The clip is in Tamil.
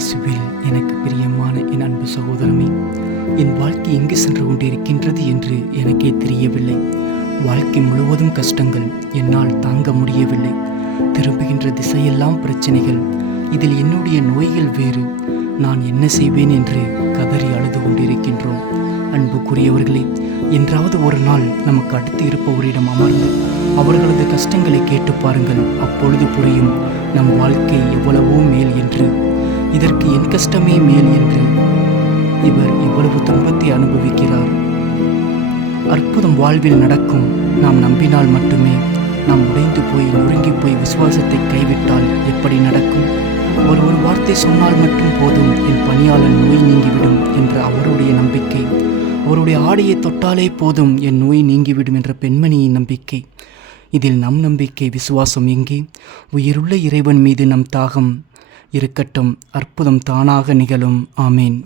இயேசுவில் எனக்கு பிரியமான என் அன்பு சகோதரமே, என் வாழ்க்கை எங்கு சென்று கொண்டிருக்கின்றது என்று எனக்கே தெரியவில்லை. வாழ்க்கை முழுவதும் கஷ்டங்கள், என்னால் தாங்க முடியவில்லை. திரும்புகின்ற திசையெல்லாம் பிரச்சனைகள், இதில் என்னுடைய நோய்கள் வேறு. நான் என்ன செய்வேன் என்று கதறி அழுது கொண்டிருக்கின்றோம். அன்புக்குரியவர்களே, என்றாவது ஒரு நாள் நமக்கு அடுத்து இருப்பவரிடம் அமர்ந்து அவர்களது கஷ்டங்களை கேட்டு பாருங்கள். அப்பொழுது புரியும் நம் வாழ்க்கை எவ்வளவோ மேல் என்று. இதற்கு என் கஷ்டமே மேல் என்று இவர் இவ்வளவு துன்பத்தை அனுபவிக்கிறார். அற்புதம் வாழ்வில் நடக்கும் நாம் நம்பினால் மட்டுமே. நாம் உடைந்து போய் நொறுங்கி போய் விசுவாசத்தை கைவிட்டால் எப்படி நடக்கும்? அவர் ஒரு வார்த்தை சொன்னால் மட்டும் போதும், என் பணியாளன் நோய் நீங்கிவிடும் என்ற அவருடைய நம்பிக்கை. அவருடைய ஆடையை தொட்டாலே போதும், என் நோய் நீங்கிவிடும் என்ற பெண்மணியின் நம்பிக்கை. இதில் நம் நம்பிக்கை, விசுவாசம் எங்கே? உயிருள்ள இறைவன் மீது நம் தாகம் இருக்கட்டும். அற்புதம் தானாக நிகழும். ஆமேன்.